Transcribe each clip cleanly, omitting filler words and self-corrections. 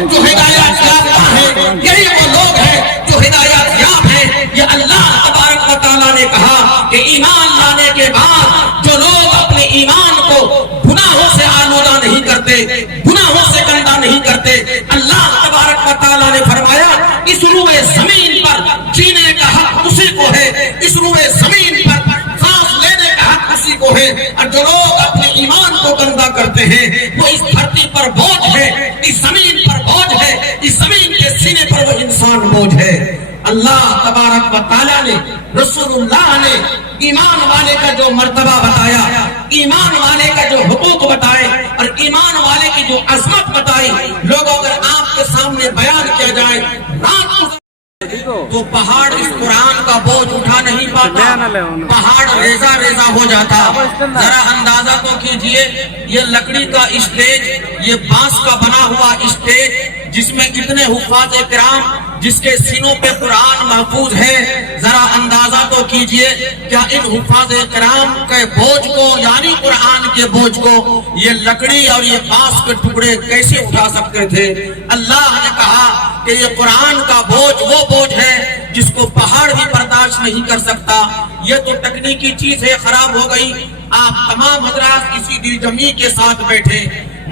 جو ہدایت یافتہ ہیں، یہی وہ لوگ ہیں جو ہدایت یاب ہیں۔ یہ اللہ تبارک و تعالیٰ نے کہا کہ ایمان لانے کے بعد جو لوگ اپنے ایمان کو گناہوں سے آلودہ نہیں کرتے، گناہوں سے گندہ نہیں کرتے، اللہ تبارک و تعالیٰ نے فرمایا اس روئے زمین پر جینے کا حق اسی کو ہے، اس روئے زمین پر سانس لینے کا حق اسی کو ہے۔ اور جو لوگ اپنے ایمان کو گندا کرتے ہیں وہ اس دھرتی پر بوجھ ہے، اس زمین پر بوجھ ہے، اس زمین کے سینے پر وہ انسان بوجھ ہے۔ اللہ تبارک و تعالیٰ نے، رسول اللہ نے ایمان والے کا جو مرتبہ بتایا، ایمان والے کا جو حقوق بتائے اور ایمان والے کی جو عظمت بتائی، لوگوں اگر آپ کے سامنے بیان کیا جائے رات تو پہاڑ اس قرآن کا بوجھ اٹھا نہیں پاتا، پہاڑ ریزہ ریزہ ہو جاتا۔ ذرا اندازہ تو کیجئے، یہ لکڑی کا اسٹیج، یہ بانس کا بنا ہوا اسٹیج جس میں اتنے حفاظ کرام جس کے سینوں پہ قرآن محفوظ ہے، ذرا اندازہ تو کیجئے کیا ان حفاظ کرام کے بوجھ کو، یعنی قرآن کے بوجھ کو یہ لکڑی اور یہ بانس کے ٹکڑے کیسے اٹھا سکتے تھے؟ اللہ نے کہا کہ یہ قرآن کا بوجھ وہ بوجھ ہے جس کو پہاڑ بھی برداشت نہیں کر سکتا۔ یہ تو تکنیکی چیز ہے، خراب ہو گئی۔ آپ تمام حضرات اسی دل جمعی کے ساتھ بیٹھے،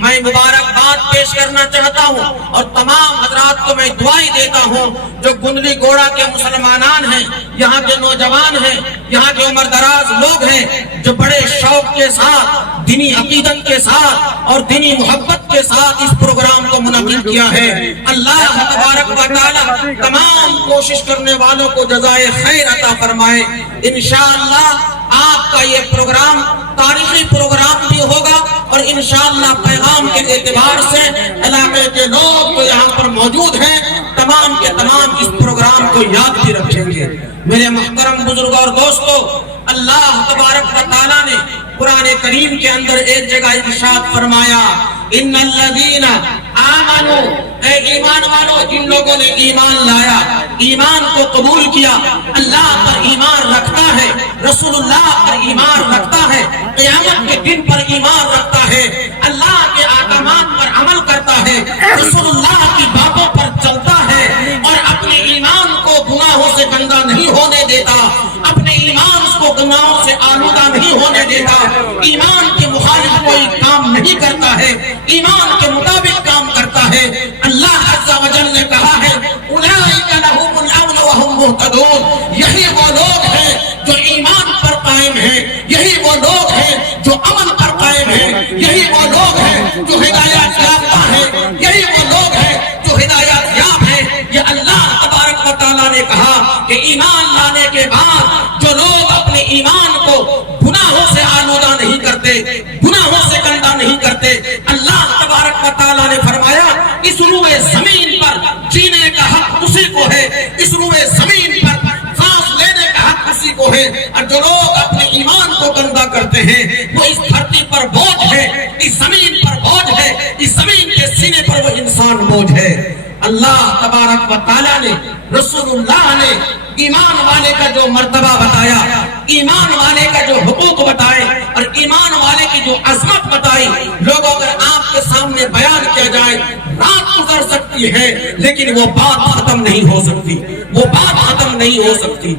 میں مبارکباد پیش کرنا چاہتا ہوں اور تمام حضرات کو میں دعائیں دیتا ہوں جو گندلی گوڑا کے مسلمانان ہیں، یہاں کے نوجوان ہیں، یہاں کے عمر دراز لوگ ہیں جو بڑے شوق کے ساتھ، دینی عقیدت کے ساتھ اور دینی محبت کے ساتھ اس پروگرام کو منعقد کیا ہے۔ اللہ تبارک و تعالی تمام کوشش کرنے والوں کو جزائے خیر عطا فرمائے۔ انشاءاللہ آپ کا یہ پروگرام تاریخی پروگرام بھی ہوگا اور انشاءاللہ پیغام کے اعتبار سے علاقے کے لوگ جو یہاں پر موجود ہیں تمام کے تمام اس پروگرام کو یاد بھی رکھیں گے۔ میرے محترم بزرگ اور دوستو، اللہ تبارک و تعالیٰ نے قرآن کریم کے اندر ایک جگہ ارشاد فرمایا، ان الذین آمنوا، اے ایمان والو، جن لوگوں نے ایمان لایا، ایمان کو قبول کیا، اللہ پر ایمان رکھتا ہے، رسول اللہ پر ایمان رکھتا ہے، قیامت کے دن پر ایمان رکھتا ہے، اللہ کے احکامات پر عمل کرتا ہے، رسول اللہ کی باتوں پر چلتا ہے اور اپنے ایمان کو گناہوں سے گندا نہیں ہونے دیتا، اپنے ایمان کو گناہوں سے آلودہ نہیں ہونے دیتا، ایمان کے مخالف کوئی کام نہیں کرتا ہے، ایمان کے مطابق کام کرتا ہے۔ اللہ عز و جل نے کہا ہے اولئک لہم الامن وہم مہتدون، یہی وہ لوگ ہیں جو ایمان پر قائم ہیں، یہی وہ لوگ ہیں جو امن پر قائم ہیں، یہی وہ لوگ ہیں جو ہدایت یافتہ ہیں، یہی وہ لوگ ہیں جو ہدایت یاب ہیں۔ یہ اللہ تبارک و تعالیٰ نے کہا کہ ایمان لانے کے بعد جو لوگ اپنے ایمان کو گناہوں سے آلودہ نہیں کرتے، گناہوں سے گندہ نہیں کرتے، اللہ تبارک و تعالیٰ نے فرمایا اس روئے زمین پر جینے کا حق اسی کو ہے، اس روئے زمین پر سانس لینے کا حق اسی کو ہے۔ اور جو لوگ اپنے ایمان کو گندا کرتے ہیں وہ اس دھرتی پر بوجھ ہے، اس زمین پر بوجھ ہے، اس زمین کے سینے پر وہ انسان بوجھ ہے۔ اللہ تبارک و تعالیٰ نے، رسول اللہ نے ایمان والے کا جو مرتبہ بتایا، ایمان والے کا جو حقوق بتائے اور ایمان والے کی جو عظمت بتائی، لوگوں اگر آپ کے سامنے بیان کیا جائے رات گزر سکتی ہے لیکن وہ بات ختم نہیں ہو سکتی، وہ بات ختم نہیں ہو سکتی۔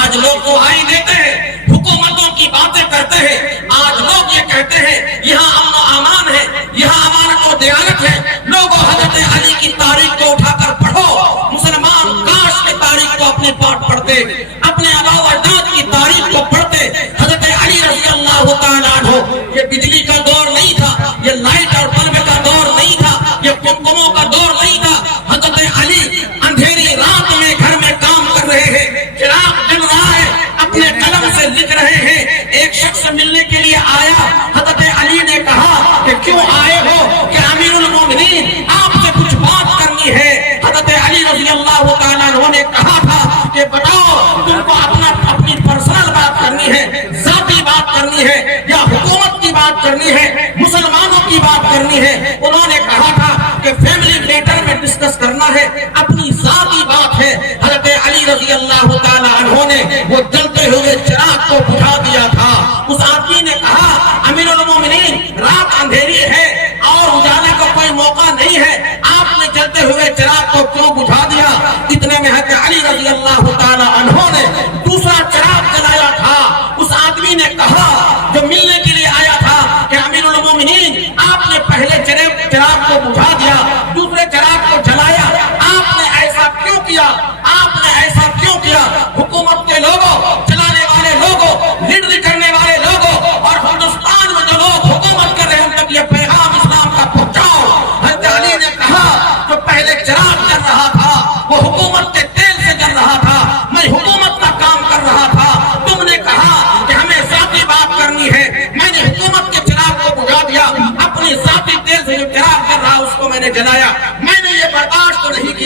آج لوگ دعائیں دیتے ہیں، حکومتوں کی باتیں کرتے ہیں، آج لوگ یہ کہتے ہیں یہاں امن و امان ہے، یہاں امانت و دیانت ہے۔ لوگوں حضرت علی کی تاریخ کو اٹھا کر پڑھو، مسلمان کاش کے تاریخ کو اپنے پاٹ پڑھتے، اپنے آبا و اجداد کی تاریخ کو پڑھتے۔ حضرت علی رضی اللہ تعالیٰ عنہ، یہ بجلی کا دور نہیں تھا، یہ لائٹ اور بلب کا دور نہیں تھا، یہ کمکموں کا دور نہیں تھا۔ حضرت علی اندھیری رات میں گھر میں کام کر رہے ہیں، چراغ جل رہا ہے، اپنے قلم سے لکھ رہے ہیں۔ ایک شخص ملنے کے لیے آیا، حضرت علی نے کہا کہ کیوں آئے ہو؟ کہ امیر المومنین آپ سے کچھ بات کرنی ہے۔ حضرت علی رضی اللہ تعالیٰ عنہ نے کہا تھا کہ بتاؤ تم کو اپنی پرسنل بات کرنی ہے، ذاتی بات کرنی ہے یا حکومت کی بات کرنی ہے، مسلمانوں کی بات کرنی ہے؟ انہوں نے کہا تھا کہ فیملی میٹر میں ڈسکس کرنا ہے، اپنی ذاتی بات ہے۔ حضرت علی رضی اللہ تعالیٰ عنہ نے وہ جلتے ہوئے چراغ کو بجھا دیا تھا۔ اس آدمی نے کہا امیر المومنین رات اندھیری ہے اور اجالے کا کوئی موقع نہیں ہے، آپ نے جلتے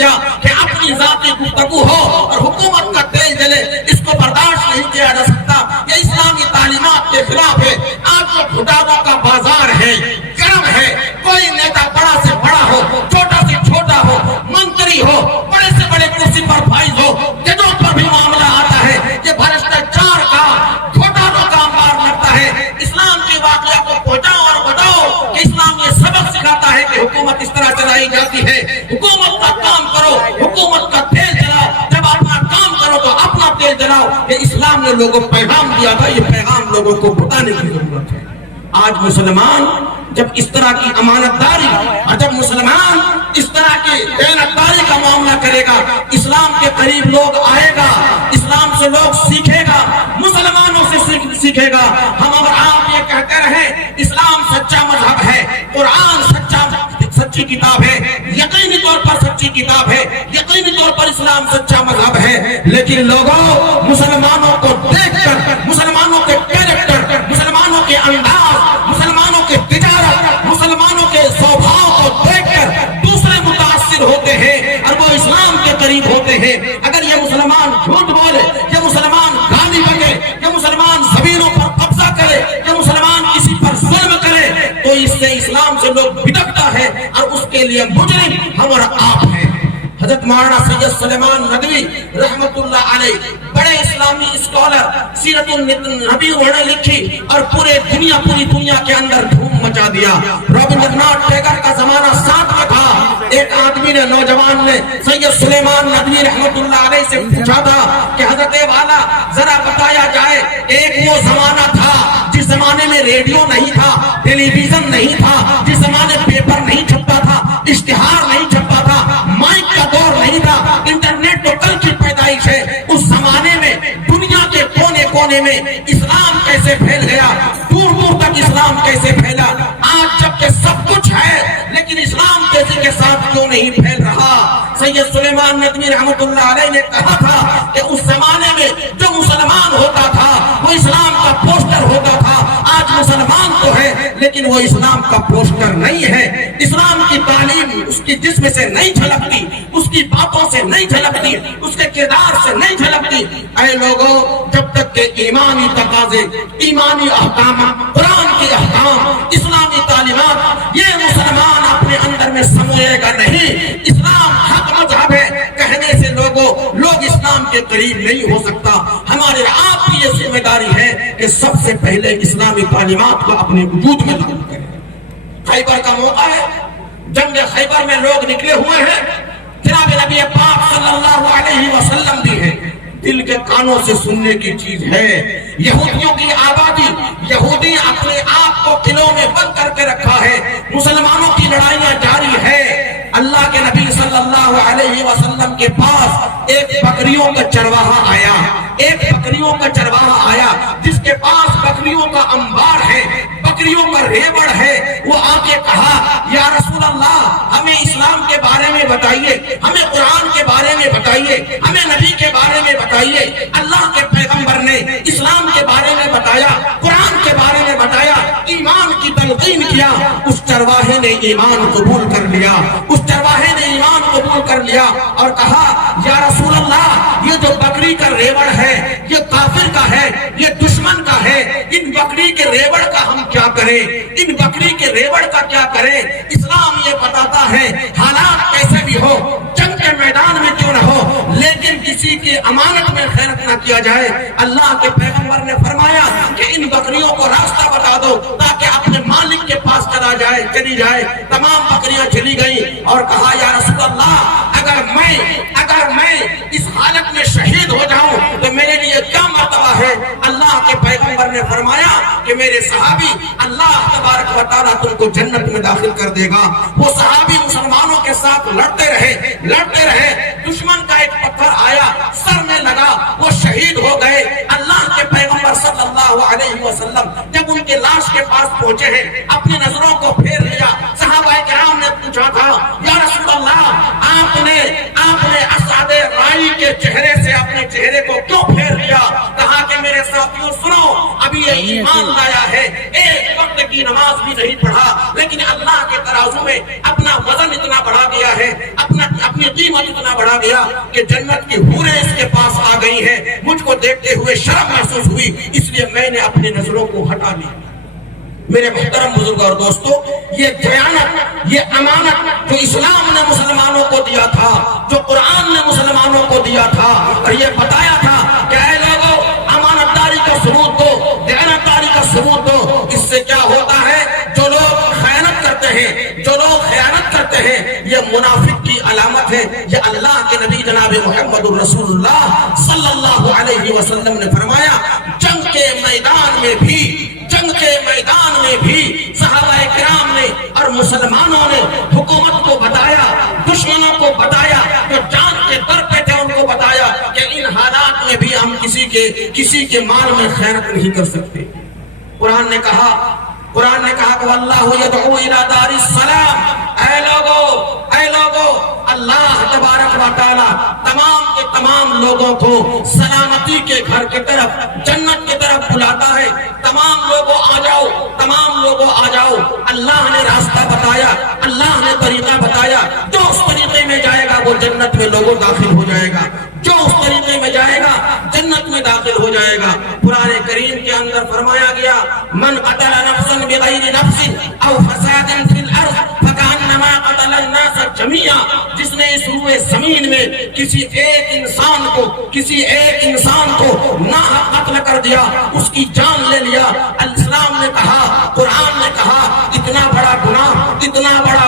کیا کہ اپنی ذاتی گفتگو ہو اور حکومت کا تیل جلے، اس کو برداشت نہیں کیا جا سکتا. یہ اسلامی تعلیمات کے خلاف ہے. آج جو بھٹاوا کا بازار ہے، گرم ہے، کوئی نیتا بڑا سے بڑا ہو، چھوٹا سے چھوٹا ہو، منتری ہو، بڑے سے بڑے کرسی پر فائز ہو، ججوں پر بھی معاملہ آتا ہے. یہ بھرشٹاچار کا گھوٹالوں کا انبار لگتا ہے. اسلام کے واقعہ کو پہنچاؤ اور بتاؤ کہ اسلام یہ سبق سکھاتا ہے کہ حکومت اس طرح چلائی جاتی ہے. حکومت کا کام کرو، حکومت کا تیل جلاؤ. جب اپنا کام کرو تو اپنا تیل جلاؤ. یہ اسلام نے لوگوں کو پیغام دیا تھا، یہ پیغام لوگوں کو بتانے کی ضرورت ہے. آج مسلمان جب اس طرح کی امانت داری اور جب مسلمان اس طرح کی دیانتداری کا معاملہ کرے گا، اسلام کے قریب لوگ آئے گا، اسلام سے لوگ سیکھے گا، مسلمانوں سے سیکھے گا. ہم اور آپ یہ کہتے رہے اسلام سچا مذہب ہے، قرآن سچی کتاب ہے، یقینی طور پر سچی کتاب ہے، یقینی طور پر اسلام سچا مذہب ہے. لیکن لوگوں مسلمانوں کو دیکھ کر، مسلمانوں کے کیریکٹر، مسلمانوں کے انداز، مسلمانوں کے تجارت، مسلمانوں کے سوبھاؤ کو دیکھ کر دوسرے متاثر ہوتے ہیں اور وہ اسلام کے قریب ہوتے ہیں. اگر یہ مسلمان جھوٹ بولے، یہ مسلمان گالی بکے، یہ مسلمان زمینوں پر قبضہ کرے، یہ مسلمان کسی پر ظلم کرے، تو اس سے اسلام سے لوگ بھٹکتا ہے اور اس کے لیے مجرم ہم اور آپ ہیں. حضرت مولانا سید سلیمان ندوی رحمت اللہ علیہ بڑے اسلامی اسکالر، سیرت النبی انہوں نے لکھی اور پوری دنیا کے اندر دھوم مچا دیا. رابندر ناتھ ٹیگور کا زمانہ ساتھ میں تھا. ایک آدمی نے، نوجوان نے سید سلیمان ندوی رحمت اللہ علیہ سے پوچھا تھا کہ حضرت والا ذرا بتایا جائے، ایک وہ زمانہ تھا جس زمانے میں ریڈیو نہیں تھا، ٹیلی ویژن نہیں تھا، جس زمانے پیپر نہیں چھپتا تھا، اشتہار نہیں چھپتا تھا، مائک کا دور نہیں تھا، انٹرنیٹ تو کل کی پیدائش ہے. اس زمانے میں دنیا کے کونے کونے میں اسلام کیسے پھیل گیا، دور دور تک اسلام کیسے پھیلا. آج جب کہ سب کچھ ہے لیکن اسلام کسی کے ساتھ کیوں نہیں پھیل رہا. سید سلیمان ندوی رحمت اللہ علیہ نے کہا تھا کہ اس زمانے میں جو مسلمان ہوتا تھا وہ اسلام کا پوسٹر ہوتا تھا. آج مسلمان تو ہے لیکن وہ اسلام کا پوسٹر نہیں ہے. اسلام کی تعلیم اس کی جسم سے نہیں جھلکتی، اس کی باتوں سے نہیں جھلکتی، اس کے کردار سے نہیں جھلکتی. اے لوگوں، جب تک کہ ایمانی تقاضے، ایمانی احکام، قرآن کے احکام، اسلامی تعلیمات یہ مسلمان اپنے اندر میں سمجھے گا نہیں، اسلام حق مذہب ہے کہنے سے لوگ اسلام کے قریب نہیں ہو سکتا. ہمارے آپ کی یہ ذمہ داری ہے کہ سب سے پہلے اسلامی تعلیمات کو اپنے وجود میں لاگو کریں. خیبر کا موقع ہے، جنگ خیبر میں لوگ نکلے ہوئے ہیں. جناب نبی پاک صلی اللہ علیہ وسلم بھی ہے. دل کے کانوں سے سننے کی چیز ہے. یہودیوں کی آبادی، یہودی اپنے آپ کو قلعوں میں بند کر کے رکھا ہے. مسلمانوں کی لڑائیاں جاری ہے. اللہ کے نبی صلی اللہ علیہ وسلم کے پاس ایک بکریوں کا چرواہا آیا، ایک بکریوں کا چرواہا آیا جس کے پاس بکریوں کا انبار ہے، بکریوں کا ریوڑ ہے. وہ آ کے کہا یا رسول اللہ ہمیں اسلام کے بارے میں بتائیے، ہمیں قرآن کے بارے میں بتائیے، ہمیں نبی کے بارے میں بتائیے. اللہ کے پیغمبر نے اسلام کے بارے میں بتایا، قرآن کے بارے میں بتایا، ایمان کی تلقین کیا. اس چرواہے نے ایمان قبول کر لیا، اس چرواہے نے ایمان قبول کر لیا اور کہا یا رسول اللہ یہ جو بکری کا ریوڑ ہے یہ کافر کا ہے، یہ دشمن کا ہے. ان بکری کے ریوڑ کا ہم کیا کریں، ان بکری کے ریوڑ کا کیا کریں. اسلام یہ بتاتا ہے حالات کیسے بھی ہو، جنگ کے میدان میں کیوں نہ ہو، لیکن کسی کی امانت میں خیانت نہ کیا جائے. اللہ کے پیغمبر نے فرمایا کہ ان بکریوں کو راستہ بتا دو تاکہ اپنے مالک کے پاس چلی جائے. تمام بکریاں چلی گئیں اور کہا یا رسول اللہ اگر میں اس حالت میں شہید ہو جاؤں تو میرے لیے کیا مرتبہ ہے. اللہ کے پیغمبر نے فرمایا کہ میرے صحابی اللہ تبارک و تعالیٰ تم کو جنت میں داخل کر دے گا. وہ صحابی مسلمانوں کے ساتھ لڑتے رہے. دشمن کا ایک پتھر آیا، سر میں لگا، وہ شہید ہو گئے. اللہ کے پیغمبر صلی اللہ علیہ وسلم جب ان کے لاش کے پاس پہنچے ہیں اپنی نظروں کو پھیر لیا. صحابہ کرام نے پوچھا تھا یا رسول اللہ آپ نے اسعد رائی کے چہرے سے اپنے چہرے کو کیوں پھیر لیا. کہا کہ میرے ساتھیوں سنو، ابھی یہ ایمان لایا ہے، ایک وقت کی نماز بھی نہیں پڑھا، لیکن اللہ کے ترازو میں اپنا وزن اتنا بڑھا دیا ہے، اپنی قیمت اتنا بڑھا دیا کہ جنت کی حوریں اس کے پاس آ گئی ہیں، مجھ کو دیکھتے ہوئے شرم محسوس ہوئی، اس لیے میں نے اپنی نظروں کو ہٹا لی۔ میرے محترم بزرگ اور دوستو، یہ دیانت، یہ امانت جو اسلام نے مسلمانوں کو دیا تھا، جو قرآن نے مسلمانوں کو دیا تھا، اور یہ بتایا تھا کہ اے لوگوں امانت داری کا ثبوت دو، دیانت داری کا ثبوت دو۔ اس سے کیا ہوتا ہے؟ جو لوگ خیانت کرتے ہیں، جو لوگ خیانت کرتے ہیں، یہ منافق کی علامت ہے۔ یہ اللہ کے نبی جناب محمد الرسول اللہ صلی اللہ علیہ وسلم نے فرمایا، جنگ کے میدان میں بھی صحابہ کرام نے اور مسلمانوں نے حکومت کو بتایا، دشمنوں کو بتایا، جو جان کے در پہ تھے ان کو بتایا کہ ان حالات میں بھی ہم کسی کے مال میں خیانت نہیں کر سکتے۔ قرآن نے کہا کہ واللہ یدعو الی دار السلام، اے لوگو اللہ تبارک و تعالی تمام کے تمام لوگوں کو سلامتی کے گھر کی طرف، جنت کی طرف بلاتا ہے۔ تمام لوگوں آ جاؤ، اللہ نے راستہ بتایا، اللہ نے طریقہ بتایا، جو اس طریقے میں جائے گا وہ جنت میں لوگوں داخل ہو جائے گا، جو اس طریقے میں جائے گا جنت میں داخل ہو جائے گا۔ قرآن کریم کے اندر فرمایا گیا، من قتل نفسا بغیر نفس او فساد فی الارض فکانما قتل الناس جميعا، جس نے اس روئے زمین میں کسی ایک انسان کو ناحق قتل کر دیا، اس کی جان لے لیا۔ اسلام نے کہا، قرآن نے کہا، اتنا بڑا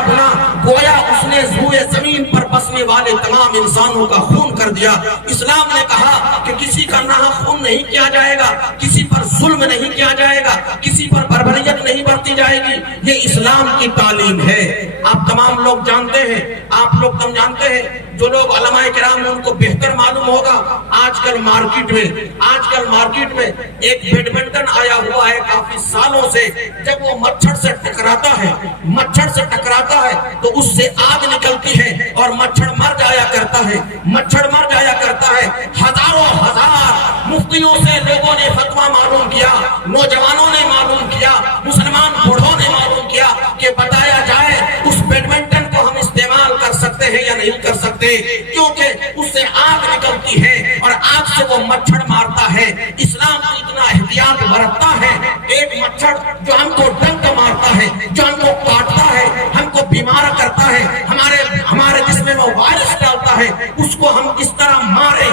گناہ گویا اس نے روئے زمین پر بسنے والے تمام انسانوں کا خون کر دیا۔ اسلام نے کہا کہ کسی کا ناحق خون نہیں کیا جائے گا، کسی پر ظلم نہیں کیا جائے گا، کسی پر بربریت نہیں برتی جائے گی۔ یہ اسلام کی تعلیم ہے۔ آپ تمام لوگ جانتے ہیں، جو لوگ علماء کرام ہیں ان کو بہتر معلوم ہوگا، آج کل مارکیٹ میں ایک بیڈمنٹن آیا ہوا ہے کافی سالوں سے، جب وہ مچھر سے ٹکراتا ہے تو اس سے آگ نکلتی ہے اور مچھر مر جایا کرتا ہے۔ ہزار مفتیوں سے لوگوں نے فتویٰ معلوم کیا، نوجوانوں نے معلوم کیا، مسلمان بوڑھوں نے معلوم کیا کہ بتایا جائے اس بیڈمنٹن کو ہم استعمال کر سکتے ہیں یا نہیں کر سکتے، کیونکہ اس سے آگ نکلتی ہے اور آگ سے وہ مچھر مارتا ہے۔ اسلام اتنا احتیاط برتتا ہے، ایک مچھر جو ہم کو ڈنک مارتا ہے، جو ہم کو کاٹتا ہے، ہم کو بیمار کرتا ہے، ہمارے جسم میں وہ وائرس ڈالتا ہے، اس کو ہم کس طرح ماریں،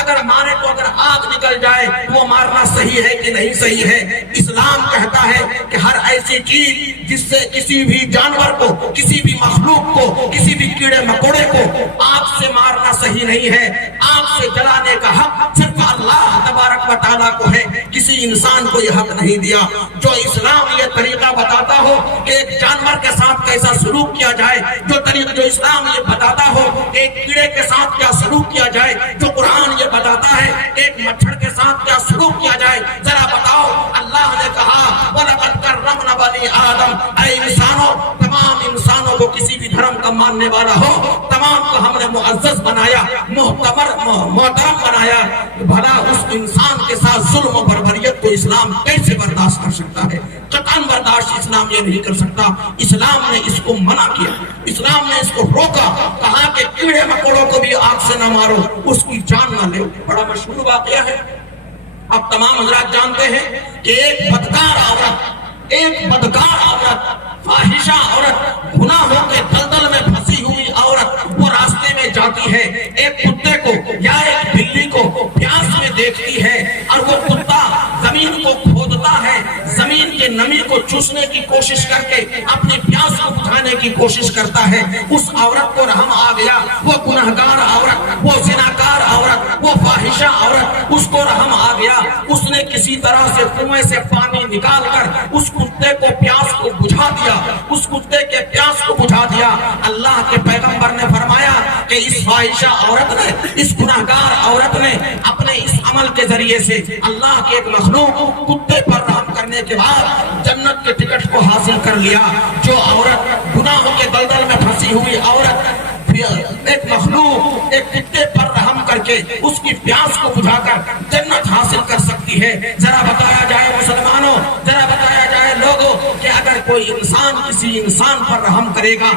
اگر مارے تو اگر آگ نکل جائے وہ مارنا صحیح ہے کہ نہیں صحیح ہے؟ اسلام کہتا ہے کہ ہر ایسی چیز جس سے کسی بھی جانور کو، کسی بھی مخلوق کو، کسی بھی کیڑے مکوڑے کو آگ سے مارنا صحیح نہیں ہے۔ آگ سے جلانے کا حق صرف اللہ تبارک و تعالیٰ کو ہے، کسی انسان کو یہ حق نہیں دیا۔ جو اسلام یہ طریقہ بتاتا ہو کہ ایک جانور کے ساتھ کیسا سلوک کیا جائے، جو اسلام یہ بتاتا ہو ایک کیڑے کے ساتھ کیا سلوک کیا جائے، جو قرآن یہ بتاتا ہے ایک مچھر کے ساتھ کیا سلوک کیا جائے، ذرا بتاؤ۔ اللہ نے کہا وَلَقَدْ كَرَّمْنَا بَنِي آدم، اے انسانوں، تمام انسانوں کو کسی بھی دھرم کا ماننے والا ہو، تمام کو ہم نے معزز بنایا، محترم بنایا۔ بھلا اس انسان کے ساتھ ظلم و بربریت کو اسلام کیسے برداشت کر سکتا ہے؟ قطعاً برداشت اسلام یہ نہیں کر سکتا۔ اسلام نے اس کو منع کیا، اسلام نے اس کو روکا، کہا کہ کیڑے مکوڑوں کو بھی آگ سے نہ مارو، اس کی جان نہ لو۔ بڑا مشہور واقعہ ہے، آپ تمام حضرات جانتے ہیں کہ ایک بدکار عورت، فاحشہ عورت، گناہوں کے دلدل میں پھنسی ہوئی عورت، وہ راستے میں جاتی ہے، ایک کتے کو یا ایک بلی کو پیاس میں دیکھتی ہے، اور وہ کتا زمین کو کھودتا ہے، زمین کے نمی کو چوسنے کی کوشش کر کے اپنی پیاس کو بجھانے کی کوشش کرتا ہے۔ اس عورت کو رحم آ گیا، وہ گنہگار عورت، وہ زناکار عورت، وہ فاحشہ عورت، اس کو رحم آ گیا۔ اس نے کسی طرح سے کنویں سے پانی نکال کر اس کتے کو پیاس کو بجھا دیا، اس کتے کے پیاس کو بجھا دیا۔ اللہ کے پیغمبر نے فرمایا کہ اس فاحشہ عورت نے، اس گنہگار عورت نے اپنے اس عمل کے ذریعے سے اللہ کے ایک مخلوق کتے پر رحم کرنے کے بعد جنت کے ٹکٹ کو حاصل کر لیا۔ جو عورت گناہوں کے دلدل میں پھنسی ہوئی عورت ایک مخلوق، ایک کتے پر رحم کر کے اس کی پیاس کو بجھا کر جنت حاصل کر سکتی ہے، ذرا بتایا جائے مسلمانوں، ذرا بتایا جائے دو کہ اگر کوئی انسان کسی انسان پر رحم کرے گا،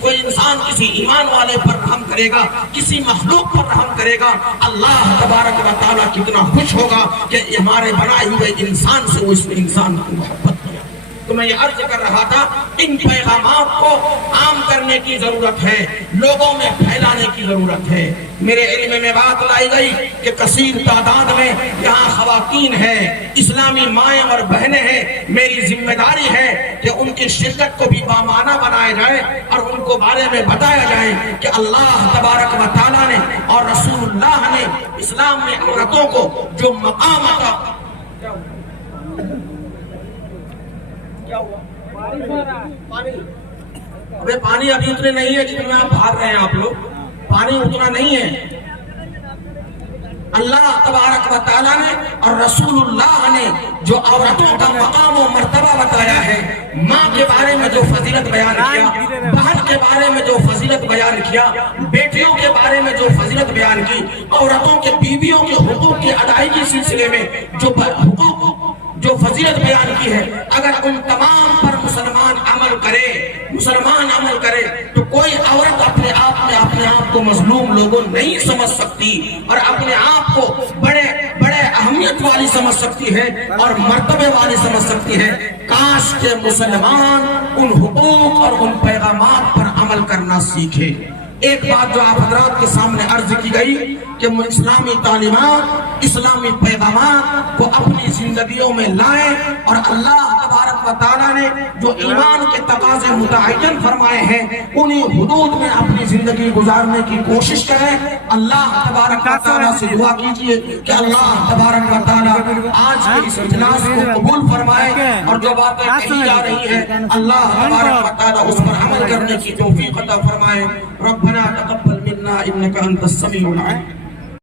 کوئی انسان کسی ایمان والے پر رحم کرے گا، کسی مخلوق پر رحم کرے گا، اللہ تبارک و تعالیٰ کتنا خوش ہوگا کہ ہمارے بنائے ہوئے انسان سے وہ اس نے انسان کو محبت کیا۔ تو میں یہ عرض کر رہا تھا، ان پیغامات کو عام کرنے کی ضرورت ہے، لوگوں میں پھیلانے کی ضرورت ہے۔ میرے علم میں بات لائی گئی کہ کثیر تعداد میں یہاں خواتین ہیں، اسلامی مائیں اور بہنیں ہیں، میری ذمہ داری ہے کہ ان کی شرکت کو بھی بامعنی بنایا جائے اور ان کو بارے میں بتایا جائے کہ اللہ تبارک و تعالیٰ نے اور رسول اللہ نے اسلام میں عورتوں کو جو مقام عطا پانی ابھی اتنے نہیں ہے جتنے آپ بھاگ رہے ہیں، آپ لوگ پانی اتنا نہیں ہے۔ اللہ تبارک و تعالیٰ نے اور رسول اللہ نے جو عورتوں کا مقام و مرتبہ بتایا ہے، ماں کے بارے میں جو فضیلت بیان کیا، بہن کے بارے میں جو فضیلت بیان کیا، بیٹیوں کے بارے میں جو فضیلت بیان کی، عورتوں کے بیویوں کے حقوق کی ادائیگی سلسلے میں جو فضیلت بیان کی ہے، اگر ان تمام پر مسلمان عمل کرے تو کوئی عورت اپنے آپ کو مظلوم لوگوں نہیں سمجھ سکتی اور اپنے آپ کو بڑے اہمیت والی سمجھ سکتی ہے اور مرتبے والی سمجھ سکتی ہے۔ کاش کے مسلمان ان حقوق اور ان پیغامات پر عمل کرنا سیکھے۔ ایک بات جو آپ حضرات کے سامنے عرض کی گئی کہ اسلامی تعلیمات، اسلامی پیغامات کو اپنی زندگیوں میں لائیں اور اللہ تبارک و تعالیٰ نے جو ایمان کے تقاضے متعین فرمائے ہیں انہی حدود میں اپنی زندگی گزارنے کی کوشش کریں۔ اللہ تبارک و تعالیٰ سے دعا کیجئے کہ اللہ تبارک و تعالیٰ آج کے اس اجلاس کو قبول فرمائے اور جو باتیں کہی جا رہی ہیں اللہ تبارک و تعالیٰ اس پر عمل کرنے کی توفیق عطا فرمائے۔ ربنا تقبل منا انك انت السميع العليم۔